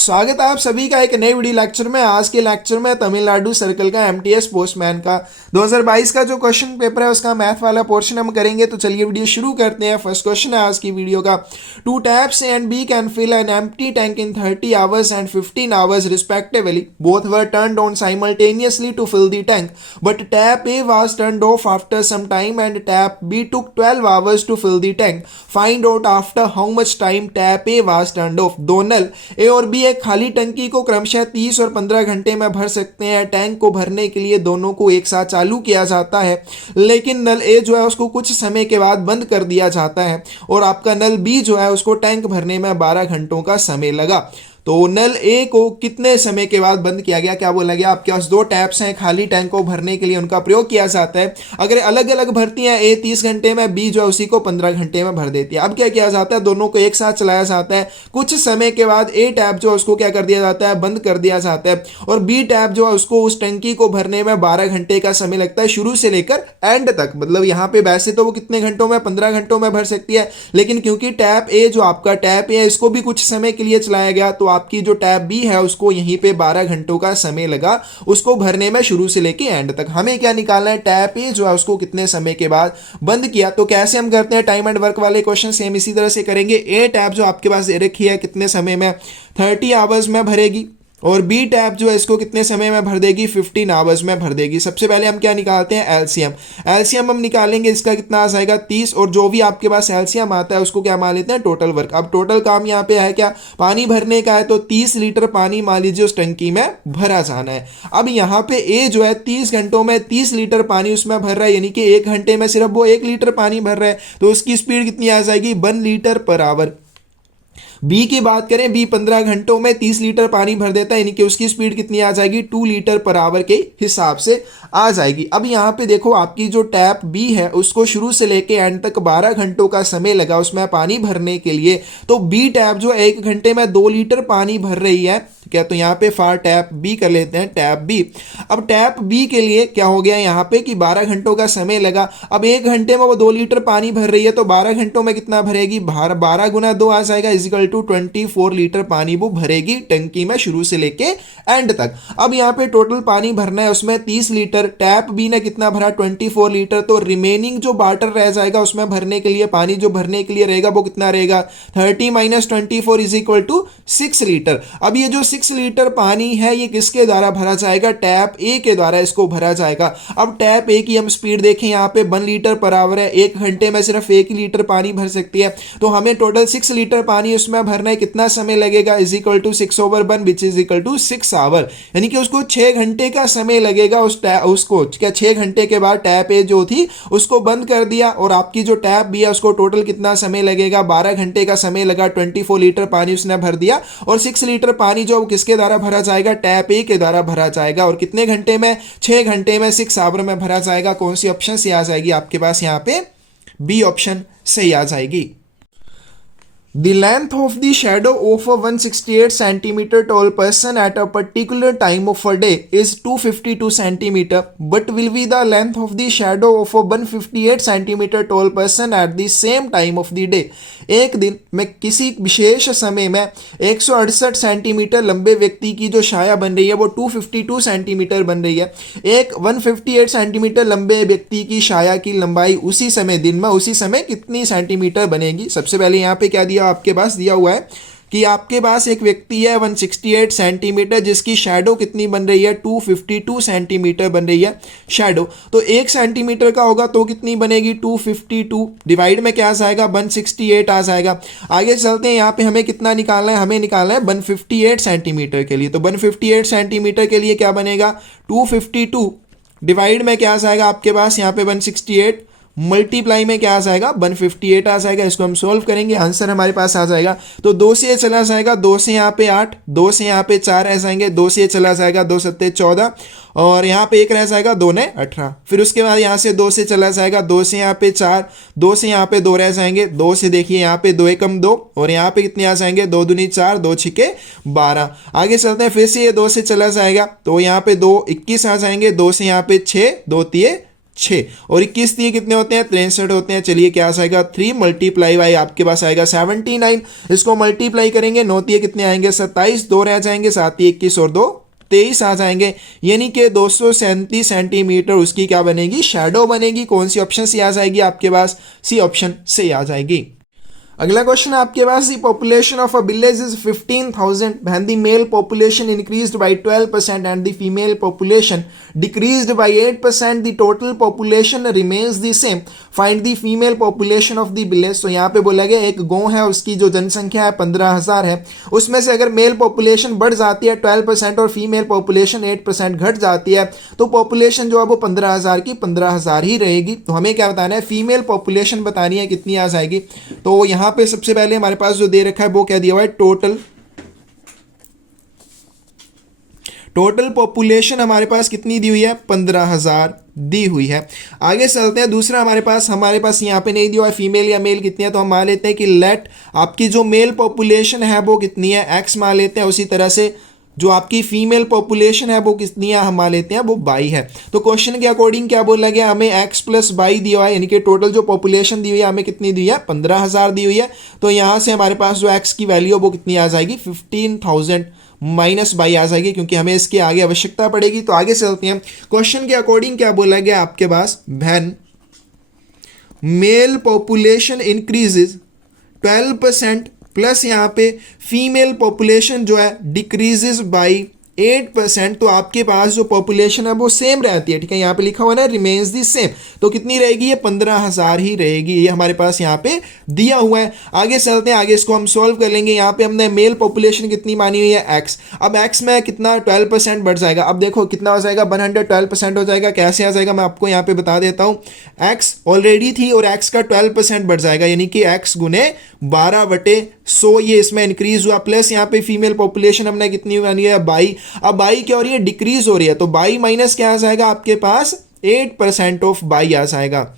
स्वागत है आप सभी का एक नए वीडियो लेक्चर में। आज के लेक्चर में तमिलनाडु सर्कल का एमटीएस पोस्टमैन का 2022 का जो क्वेश्चन पेपर है उसका मैथ वाला पोर्शन हम करेंगे। तो चलिए वीडियो शुरू करते हैं। फर्स्ट क्वेश्चन है आज की वीडियो का, two taps A and B can fill an empty tank in 30 hours and 15 hours respectively, both were turned on simultaneously to fill the tank, but tap A was turned off after some time and tap B took 12 hours to fill the tank. Find out after how much time tap A was turned off. दो नल ए और B एक खाली टंकी को क्रमशः 30 और 15 घंटे में भर सकते हैं। टैंक को भरने के लिए दोनों को एक साथ चालू किया जाता है, लेकिन नल ए जो है उसको कुछ समय के बाद बंद कर दिया जाता है और आपका नल बी जो है उसको टैंक भरने में 12 घंटों का समय लगा। तो नल ए को कितने समय के बाद बंद किया गया? क्या बोला गया? आपके पास दो टैप्स हैं, खाली टैंक को भरने के लिए उनका प्रयोग किया जाता है। अगर अलग अलग भरती हैं, ए 30 घंटे में, बी जो है उसी को 15 घंटे में भर देती है। अब क्या किया जाता है? दोनों को एक साथ चलाया जाता है। कुछ समय के बाद ए टैप जो है उसको क्या कर दिया जाता है? बंद कर दिया जाता है और बी टैप जो है उसको उस टंकी को भरने में 12 घंटे का समय लगता है, शुरू से लेकर एंड तक। मतलब यहाँ पे वैसे तो वो कितने घंटों में? 15 घंटों में भर सकती है, लेकिन क्योंकि टैप ए जो आपका टैप ए है इसको भी कुछ समय के लिए चलाया गया, तो आपकी जो टैप बी है उसको यहीं पे 12 घंटों का समय लगा उसको भरने में, शुरू से लेके एंड तक। हमें क्या निकालना है? टैप ए जो है उसको कितने समय के बाद बंद किया। तो कैसे हम करते हैं टाइम एंड वर्क वाले क्वेश्चन, सेम इसी तरह से करेंगे। ए टैप जो आपके पास दे रखी है कितने समय में? 30 आवर्स में भरेगी, और बी टैप जो है इसको कितने समय में भर देगी? 15 आवर्स में भर देगी। सबसे पहले हम क्या निकालते हैं? एलसीएम। एलसीएम हम निकालेंगे, इसका कितना आ जाएगा? 30, और जो भी आपके पास एलसीएम आता है उसको क्या मान लेते हैं? Total work. अब टोटल काम यहाँ पे है क्या? पानी भरने का है, तो 30 लीटर पानी मान लीजिए उस टंकी में भरा जाना है। अब यहाँ पे ए जो है 30 घंटों में 30 लीटर पानी उसमें भर रहा है, यानी कि 1 घंटे में सिर्फ वो 1 लीटर पानी भर रहा है, तो उसकी स्पीड कितनी आ जाएगी? 1 लीटर पर आवर। बी की बात करें, बी 15 घंटों में 30 लीटर पानी भर देता है, यानी कि उसकी स्पीड कितनी आ जाएगी? 2 लीटर पर आवर के हिसाब से आ जाएगी। अब यहाँ पे देखो, आपकी जो टैप बी है उसको शुरू से लेके एंड तक 12 घंटों का समय लगा उसमें पानी भरने के लिए। तो बी टैप जो 1 घंटे में 2 लीटर पानी भर रही है क्या? तो यहाँ पे फॉर टैप बी कर लेते हैं, टैप बी। अब टैप बी के लिए क्या हो गया यहाँ पे कि 12 घंटों का समय लगा। अब 1 घंटे में वो 2 लीटर पानी भर रही है, तो 12 घंटों में कितना भरेगी? 12 गुना 2 आ जाएगा, इजिकल टू 24 लीटर पानी वो भरेगी टंकी में, शुरू से लेके एंड तक। अब यहाँ पे टोटल पानी भरना है उसमें 30 लीटर, टैप बी ने कितना भरा? 24 लीटर। तो रिमेनिंग जो वाटर रह जाएगा उसमें भरने के लिए, पानी जो भरने के लिए रहेगा वो कितना रहेगा? 30 minus 24 is equal to 6 litre. अब ये जो 6 लीटर पानी है ये किसके द्वारा भरा जाएगा? टैप ए के द्वारा इसको भरा जाएगा। अब टैप ए की हम स्पीड देखें, यहाँ पे 1 लीटर पर आवर है, 1 घंटे में सिर्फ 1 लीटर पानी भर सकती है, तो हमें टोटल 6 लीटर पानी उसमें भरना है। कितना समय लगेगा? Is equal to 6/1 which is equal to 6 hour, यानी कि उसको 6 घंटे का समय लगेगा। उसको क्या 6 घंटे के बाद टैप ए जो थी उसको बंद कर दिया, और आपकी जो टैप बी है उसको टोटल कितना समय लगेगा? 12 घंटे का समय लगा। 24 लीटर पानी उसने भर दिया, और 6 लीटर पानी जो किसके द्वारा भरा जाएगा? टैप ए के द्वारा भरा जाएगा। और कितने घंटे में? 6 घंटे में, 6 आवर में भरा जाएगा। कौन सी ऑप्शन से आ जाएगी आपके पास? यहाँ पे बी ऑप्शन सही आ जाएगी। The length of the shadow of a 168 centimeter tall person at a particular time of a day is 252 centimeter. But will be the length of the shadow of a 158 centimeter tall person at the same time of the day? एक दिन में किसी विशेष समय में 168 centimetre लंबे व्यक्ति की जो छाया बन रही है वो 252 सेंटीमीटर बन रही है। एक 158 सेंटीमीटर लंबे व्यक्ति की छाया की लंबाई उसी समय, दिन में उसी समय कितनी सेंटीमीटर बनेगी? सबसे पहले यहाँ पे क्या दिया आपके पास? दिया हुआ है कि आपके पास एक व्यक्ति है 168 सेंटीमीटर जिसकी शैडो कितनी बन रही है? 252 सेंटीमीटर बन रही है शैडो। तो 1 सेंटीमीटर का होगा तो कितनी बनेगी? 252 डिवाइड में क्या आ जाएगा? 168 आ जाएगा। आगे चलते हैं, यहाँ पे हमें कितना निकालना है? हमें निकालना है 158 सेंटीमीटर के लिए। तो 158 सेंटीमीटर के लिए क्या बनेगा? 252 डिवाइड में क्या आ जाएगा आपके पास? यहाँ पे 168 मल्टीप्लाई में क्या आ जाएगा? 158 आ जाएगा। इसको हम सॉल्व करेंगे, आंसर हमारे पास आ जाएगा। तो 2 से ये चला जाएगा, 2 से यहाँ पे 8, 2 से यहाँ पे 4 रह जाएंगे, 2 से ये चला जाएगा, 2 सत्ते 14, और यहाँ पे 1 रह जाएगा, 2 ने 18। फिर उसके बाद यहाँ से 2 से चला जाएगा, 2 से यहाँ पे 4, 2 से यहाँ पे 2 रह जाएंगे, 2 से देखिए यहाँ पे 2 एकम 2, और यहाँ पे कितने आ जाएंगे? 2 दूनी 4, 2 छिके 12। आगे चलते हैं, फिर से ये 2 से चला जाएगा, तो यहाँ पे 2 21 आ जाएंगे, 2 से यहाँ पे 6, 2 तिये 6 और 21 दिए कितने होते हैं 63 होते हैं। चलिए क्या आएगा 3 मल्टीप्लाई बाई आपके पास आएगा 79। इसको मल्टीप्लाई करेंगे 9 दिए कितने आएंगे 27, 2 रह जाएंगे 7 21 और 2 23 आ जाएंगे, यानी कि 237 सेंटीमीटर उसकी क्या बनेगी शैडो बनेगी। कौन सी ऑप्शन सी आ जाएगी आपके पास, सी ऑप्शन से आ जाएगी। अगला क्वेश्चन आपके पास the population of a village is 15,000 when the male population increased by 12% and the female population decreased by 8%, the total population remains the same, find the female population of the village. तो यहाँ पे बोला गया एक गांव है उसकी जो जनसंख्या है 15,000 है, उसमें से अगर मेल पॉपुलेशन बढ़ जाती है 12% और फीमेल पॉपुलेशन 8% घट जाती है तो पॉपुलेशन जो है वो 15,000 की 15,000 ही रहेगी। तो हमें क्या बताना है फीमेल पॉपुलेशन बतानी है कितनी आ जाएगी। तो यहाँ पे सबसे पहले हमारे पास जो दे रखा है वो क्या दिया हुआ है टोटल पॉपुलेशन हमारे पास कितनी दी हुई है 15,000 दी हुई है। आगे चलते हैं, दूसरा हमारे पास यहाँ पे नहीं दिया हुआ है फीमेल या मेल कितनी है, तो हम मान लेते हैं कि लेट आपकी जो मेल पॉपुलेशन है वो कितनी है एक्स मान लेते हैं, उसी तरह से जो आपकी फीमेल पॉपुलेशन है वो कितनी है हम मान लेते हैं वो 22 है। तो क्वेश्चन के अकॉर्डिंग क्या बोला गया हमें x प्लस 22 दिया हुआ है, यानी कि टोटल जो पॉपुलेशन दी हुई है हमें कितनी दी है 15,000 दी हुई है। तो यहाँ से हमारे पास जो x की वैल्यू वो कितनी आ जाएगी 15,000 माइनस 22 आ जाएगी, क्योंकि हमें इसके आगे आवश्यकता पड़ेगी। तो आगे चलते हैं, क्वेश्चन के अकॉर्डिंग क्या बोला गया आपके पास when male population increases 12% plus यहाँ पे फीमेल पॉपुलेशन जो है डिक्रीजेस बाई 8%, तो आपके पास जो पॉपुलेशन है वो सेम रहती है। ठीक है, यहाँ पे लिखा हुआ ना रिमेन्स दी सेम, तो कितनी रहेगी ये 15,000 ही रहेगी, ये हमारे पास यहाँ पे दिया हुआ है। आगे चलते हैं, आगे इसको हम सॉल्व कर लेंगे। यहाँ पे हमने मेल पॉपुलेशन कितनी मानी हुई है x, अब x में कितना 12% बढ़ जाएगा। अब देखो कितना हो जाएगा 112% हो जाएगा। कैसे आ जाएगा मैं आपको यहाँ पे बता देता हूँ, x ऑलरेडी थी और x का 12% बढ़ जाएगा, यानी कि x गुने 12/100 ये इसमें इंक्रीज हुआ, प्लस यहाँ पे फीमेल पॉपुलेशन हमने कितनी मानी है 22। अब 22 क्या हो रही है डिक्रीज हो रही है, तो 22 माइनस क्या आ जाएगा आपके पास 8% ऑफ 22 आ जाएगा,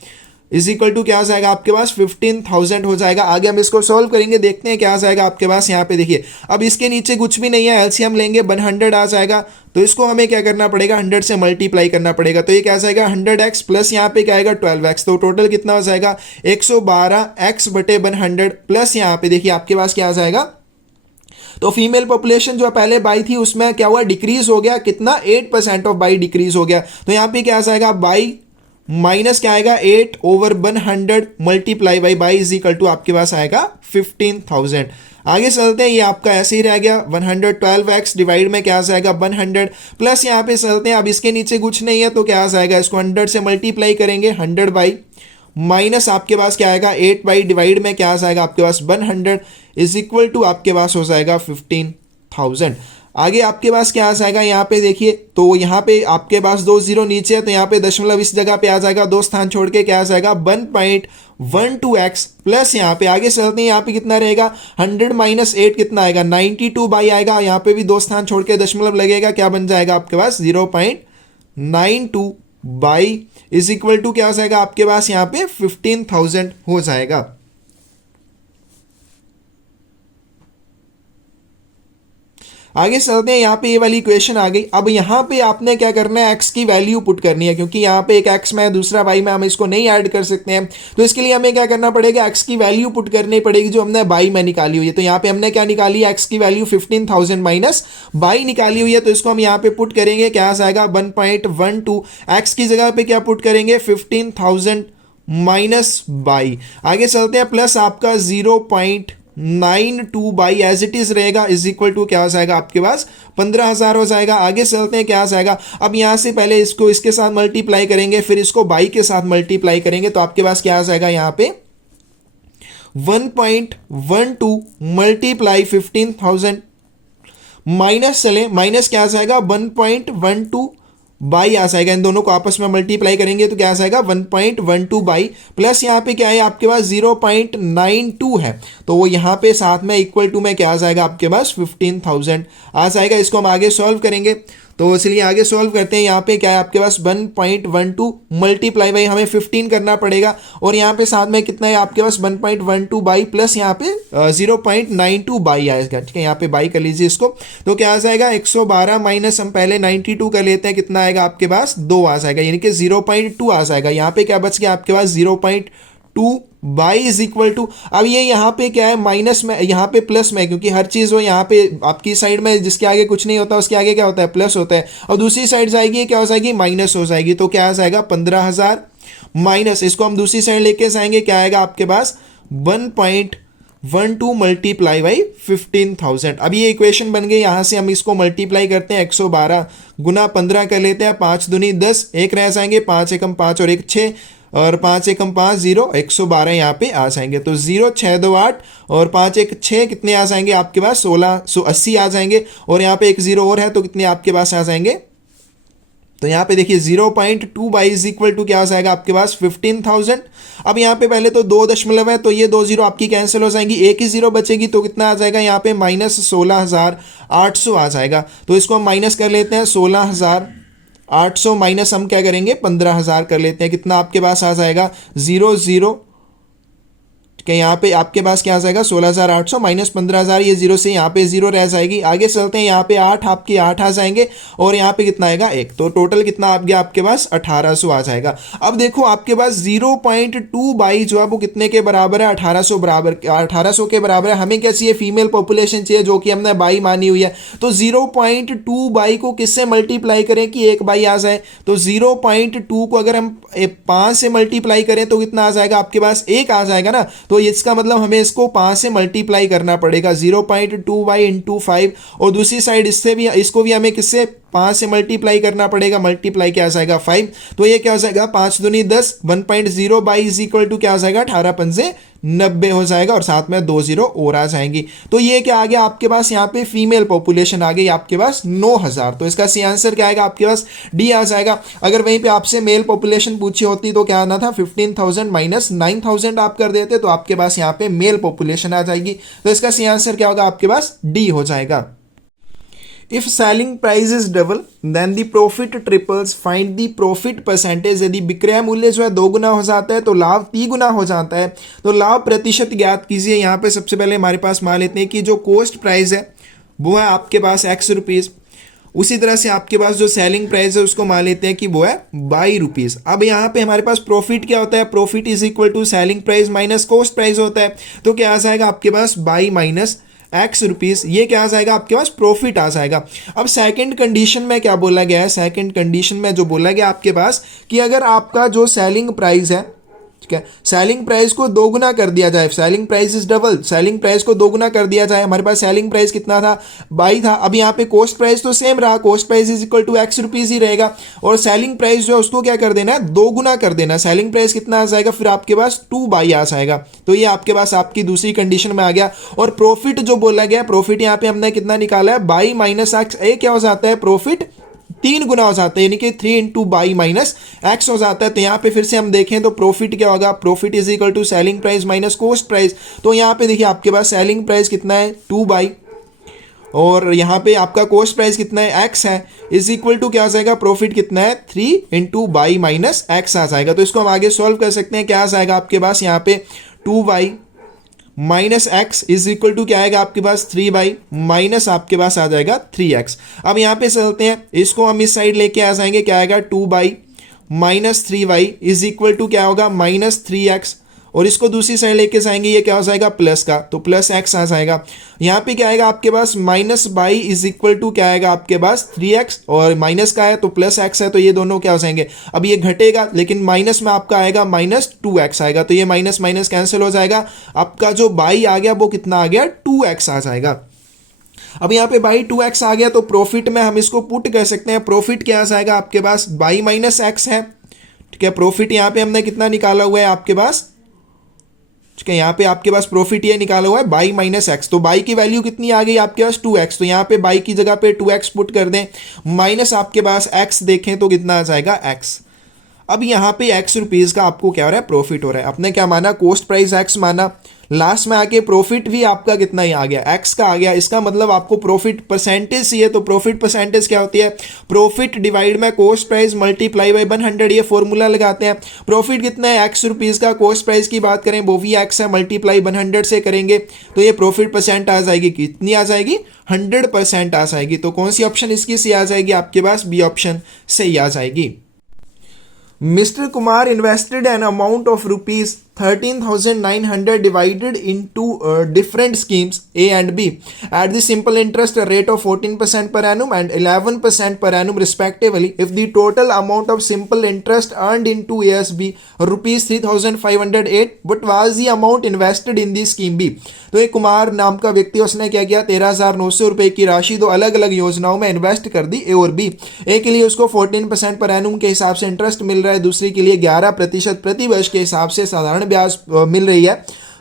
इज इक्वल टू क्या आ जाएगा आपके पास 15,000 हो जाएगा। आगे हम इसको सॉल्व करेंगे, देखते हैं क्या आ जाएगा आपके पास। यहाँ पे देखिए अब इसके नीचे कुछ भी नहीं है, एलसीएम लेंगे 100 आ जाएगा, तो इसको हमें क्या करना पड़ेगा 100 से मल्टीप्लाई करना पड़ेगा। तो ये क्या आ जाएगा 100x प्लस यहाँ पे क्या आएगा 12x, तो टोटल कितना हो जाएगा 112x/100 प्लस यहाँ पे देखिए आपके पास क्या आ जाएगा, तो फीमेल पॉपुलेशन जो पहले 22 थी उसमें क्या हुआ डिक्रीज हो गया, कितना 8% ऑफ 22 डिक्रीज हो गया। तो यहाँ पे क्या आ जाएगा 22 माइनस क्या आएगा 8/100 multiply by 22 is equal to आपके पास आएगा 15,000। आगे चलते हैं, ये आपका ऐसे ही रह गया 112x डिवाइड में क्या आ जाएगा 100 प्लस यहाँ पे चलते हैं, अब इसके नीचे कुछ नहीं है तो क्या आ जाएगा इसको 100 से मल्टीप्लाई करेंगे 100 बाई माइनस आपके पास क्या आएगा 8 बाई डिवाइड में क्या आ जाएगा आपके पास 100 इज इक्वल टू आपके पास हो जाएगा 15,000। आगे आपके पास क्या आ जाएगा यहाँ पे देखिए, तो यहाँ पे आपके पास 2 0 नीचे है तो यहाँ पे दशमलव इस जगह पे आ जाएगा, 2 स्थान छोड़ के क्या आ जाएगा 1.12x प्लस यहाँ पे आगे चलते हैं, यहाँ पे कितना रहेगा 100 माइनस 8 कितना आएगा 92 बाई आएगा, यहाँ पे भी 2 स्थान छोड़ के दशमलव लगेगा, क्या बन जाएगा आपके पास 0.92 बाई इज इक्वल टू क्या आ जाएगा आपके पास यहाँ पे 15,000 हो जाएगा। आगे चलते हैं, यहाँ पे ये वाली इक्वेशन आ गई। अब यहाँ पे आपने क्या करना है x की वैल्यू पुट करनी है, क्योंकि यहाँ पे एक x में है दूसरा y में, हम इसको नहीं ऐड कर सकते हैं, तो इसके लिए हमें क्या करना पड़ेगा x की वैल्यू पुट करनी पड़ेगी जो हमने y में निकाली हुई है। तो यहाँ पे हमने क्या निकाली है x की वैल्यू 15,000 माइनस y निकाली हुई है, तो इसको हम यहाँ पे पुट करेंगे क्या आ जाएगा 1.12, x की जगह पे क्या पुट करेंगे 15,000 माइनस y। आगे चलते हैं, प्लस आपका 0.92 बाई एज इट इज रहेगा इज इक्वल टू क्या आ जाएगा आपके पास 15,000 हो जाएगा। आगे चलते हैं, क्या आ जाएगा, अब यहां से पहले इसको इसके साथ मल्टीप्लाई करेंगे फिर इसको बाई के साथ मल्टीप्लाई करेंगे, तो आपके पास क्या आ जाएगा यहां पे 1.12 मल्टीप्लाई 15,000 माइनस चले माइनस क्या आ जाएगा 1.12 बाई आ जाएगा, इन दोनों को आपस में मल्टीप्लाई करेंगे तो क्या आ जाएगा 1.12 बाई प्लस यहाँ पे क्या है आपके पास 0.92 है, तो वो यहाँ पे साथ में इक्वल टू में क्या आ जाएगा आपके पास 15,000 आ जाएगा। इसको हम आगे सॉल्व करेंगे, तो चलिए आगे सॉल्व करते हैं। यहाँ पे क्या है आपके पास 1.12 मल्टीप्लाई बाई हमें 15 करना पड़ेगा, और यहाँ पे साथ में कितना है आपके पास 1.12 बाई प्लस यहाँ पे 0.92 बाई आएगा, ठीक है। यहाँ पे बाई कर लीजिए इसको, तो क्या आ जाएगा 112 माइनस हम पहले 92 कर लेते हैं, कितना आएगा आपके पास 2 आ जाएगा, यानी कि 0.2 आ जाएगा। यहाँ पे क्या बच गया आपके पास 0.2 बाई इज इक्वल टू, अब ये यहाँ पे क्या है माइनस में, यहाँ पे प्लस में, क्योंकि हर चीज़ वो यहाँ पे आपकी साइड में जिसके आगे कुछ नहीं होता उसके आगे क्या होता है प्लस होता है, और दूसरी साइड जाएगी क्या हो जाएगी माइनस हो जाएगी। तो क्या आ जाएगा 15,000 माइनस, इसको हम दूसरी साइड लेके जाएंगे, क्या आएगा आपके पास 1.12 मल्टीप्लाई बाई 15,000। अब ये इक्वेशन बन गई, यहाँ से हम इसको मल्टीप्लाई करते हैं 112 गुना 15 कर लेते हैं, 5 दूनी 10, एक रह जाएंगे, 5 एकम 5 और 1 6, और 5 एकम 5 0, 112 यहाँ पे आ जाएंगे। तो 0 6 2 8 और 5 1 6, कितने आ जाएंगे आपके पास 1680 आ जाएंगे, और यहाँ पे एक 0 और है तो कितने आपके पास आ जाएंगे, तो यहाँ पे देखिए 0.2 बाई इज इक्वल टू क्या आ जाएगा आपके पास 15,000। अब यहाँ पे पहले तो 2 दशमलव है तो ये 2 जीरो आपकी कैंसिल हो जाएंगी, एक ही जीरो बचेगी, तो कितना आ जाएगा यहाँ पे माइनस 16,800 आ जाएगा। तो इसको हम माइनस कर लेते हैं, 16,800 माइनस हम क्या करेंगे 15,000 कर लेते हैं, कितना आपके पास आ जाएगा 0 0, कि यहाँ पे आपके पास क्या आ जाएगा 16,800 माइनस 15,000, ये जीरो से यहाँ पे जीरो रह जाएगी। आगे चलते हैं, यहाँ पे 8 आपके 8 आ जाएंगे, और यहाँ पे कितना आएगा 1, तो टोटल कितना आ गया आपके पास 1800 आ जाएगा। अब देखो आपके पास 0.2 बाई जो है वो कितने के बराबर है 1800 बराबर, 1800 के बराबर है। हमें क्या चाहिए फीमेल पॉपुलेशन चाहिए, जो कि हमने बाई मानी हुई है। तो 0.2 बाई को किससे मल्टीप्लाई करें कि 1 बाई आ जाए, तो 0.2 को अगर हम 5 से मल्टीप्लाई करें तो कितना आ जाएगा आपके पास 1 आ जाएगा ना। तो इसका मतलब हमें इसको 5 से मल्टीप्लाई करना पड़ेगा, 0.2 बाई इंटू 5, और दूसरी साइड इससे भी इसको भी हमें किससे 5 से मल्टीप्लाई करना पड़ेगा, मल्टीप्लाई क्या आ जाएगा 5, तो ये क्या हो जाएगा 5 दूनी 10, 1.0 बाई इज इक्वल टू क्या आ जाएगा 18 पंजे 90 हो जाएगा, और साथ में 2 जीरो और आ जाएंगी। तो ये क्या आ गया आपके पास यहाँ पे फीमेल पॉपुलेशन आ गई आपके पास 9,000। तो इसका सी आंसर क्या आएगा आपके पास डी आ जाएगा। अगर वहीं पे आपसे मेल पॉपुलेशन पूछी होती तो क्या आना था 15,000 माइनस 9,000 आप कर देते, तो आपके पास यहाँ पे मेल पॉपुलेशन आ जाएगी। तो इसका सी आंसर क्या होगा आपके पास डी हो जाएगा। If selling price is double, then the profit triples. Find the profit percentage. यदि विक्रय मूल्य जो है 2 गुना हो जाता है तो लाभ 3 गुना हो जाता है, तो लाभ प्रतिशत ज्ञात कीजिए। यहाँ पे सबसे पहले हमारे पास मान लेते हैं कि जो कॉस्ट प्राइस है वो है आपके पास x रुपीज़, उसी तरह से आपके पास जो सेलिंग प्राइस है उसको मान लेते हैं कि वो है ₹22। अब यहाँ पे हमारे पास प्रॉफिट क्या होता है, profit is equal to selling price minus cost price होता है। तो क्या आ जाएगा आपके पास 22 माइनस x रुपीज़, ये क्या आ जाएगा आपके पास प्रॉफिट आ जाएगा। अब सेकंड कंडीशन में क्या बोला गया है, सेकंड कंडीशन में जो बोला गया आपके पास कि अगर आपका जो सेलिंग प्राइस है, ठीक है, सेलिंग प्राइस को 2 गुना कर दिया जाए, selling price is double, selling price को 2 गुना कर दिया जाए। हमारे पास सेलिंग प्राइस कितना था 22 था, अब यहाँ पे कॉस्ट प्राइस तो सेम रहा, cost price is equal to x rupees ही रहेगा, और सेलिंग प्राइस जो है उसको क्या कर देना है 2 गुना कर देना। सेलिंग प्राइस कितना आ जाएगा फिर आपके पास 2 बाई आ जाएगा। तो ये आपके पास आपकी दूसरी कंडीशन में आ गया। और प्रॉफिट जो बोला गया, प्रॉफिट यहाँ पे हमने कितना निकाला है 22 माइनस x, ये क्या हो जाता है प्रॉफिट 3 गुना हो जाता है, यानी कि 3 इंटू बाई माइनस एक्स हो जाता है। तो यहाँ पे फिर से हम देखें तो प्रॉफिट क्या होगा, profit is equal to selling price minus cost price. तो यहाँ पे देखिए आपके पास सेलिंग प्राइस कितना है 2 बाई, और यहाँ पे आपका कॉस्ट प्राइस कितना है x है, इज इक्वल टू क्या आ जाएगा प्रॉफिट कितना है 3 इंटू बाई माइनस एक्स आ जाएगा। तो इसको हम आगे सॉल्व कर सकते हैं, क्या आ जाएगा आपके पास यहाँ पे 2 by minus x is equal to क्या आएगा आपके पास 3 बाई माइनस आपके पास आ जाएगा 3x। अब यहाँ पे चलते हैं, इसको हम इस साइड लेके आ जाएंगे, क्या आएगा 2 by minus 3y is equal to क्या होगा माइनस 3x, और इसको दूसरी साइड लेके जाएंगे, ये क्या हो जाएगा प्लस का, तो प्लस x आ जाएगा। यहाँ पे क्या आएगा आपके पास minus by is equal to क्या आएगा आपके पास 3x, और माइनस का है तो प्लस x है, तो ये दोनों क्या हो जाएंगे, अब ये घटेगा लेकिन माइनस में आपका आएगा माइनस 2x आएगा, तो ये माइनस माइनस कैंसिल हो जाएगा। आपका जो बाई आ गया वो कितना आ गया 2x आ जाएगा। अब यहाँ पे बाई 2x आ गया, तो प्रॉफिट में हम इसको पुट कर सकते हैं। प्रॉफिट क्या आ जाएगा आपके पास बाई माइनस एक्स है, ठीक है। प्रॉफिट यहाँ पे हमने कितना निकाला हुआ है आपके पास, ठीक है, यहाँ पे आपके पास प्रॉफिट ये निकाला हुआ है बाई माइनस एक्स। तो बाई की वैल्यू कितनी आ गई आपके पास 2x, तो यहाँ पे बाई की जगह पे 2x पुट कर दें, माइनस आपके पास x देखें तो कितना आ जाएगा x। अब यहाँ पे x रुपीज़ का आपको क्या हो रहा है प्रॉफिट हो रहा है। अपने क्या माना कॉस्ट प्राइस x माना, लास्ट में आके प्रॉफिट भी आपका कितना ही आ गया, एक्स का आ गया। इसका मतलब आपको प्रॉफिट परसेंटेज चाहिए, तो प्रॉफिट परसेंटेज क्या होती है, प्रॉफिट डिवाइड में कॉस्ट प्राइस मल्टीप्लाई बाय 100, ये फॉर्मूला लगाते हैं। प्रॉफिट कितना है, एक्स रुपीज का, कॉस्ट प्राइस की बात करें वो भी एक्स है, मल्टीप्लाई 100 से करेंगे तो ये प्रॉफिट परसेंट आ जाएगी, कितनी आ जाएगी, 100% आ जाएगी। तो कौन सी ऑप्शन इसकी सही आ जाएगी आपके पास, बी ऑप्शन सही आ जाएगी। Mr. Kumar invested an amount of rupees 13,900 divided into different schemes A and B at the simple interest rate of 14% per annum and 11% per annum respectively. If the total amount of simple interest earned into A as B rupees 3,508, what was the amount invested in the scheme B? तो एक कुमार नाम का व्यक्ति, उसने क्या किया, 13,900 रुपए की राशि दो अलग अलग योजनाओं में इन्वेस्ट कर दी, ए और बी। ए के लिए उसको 14% पर एनुम के हिसाब से इंटरेस्ट मिल रहा है, दूसरी के लिए 11% प्रति वर्ष के हिसाब से साधारण ब्याज मिल रही है।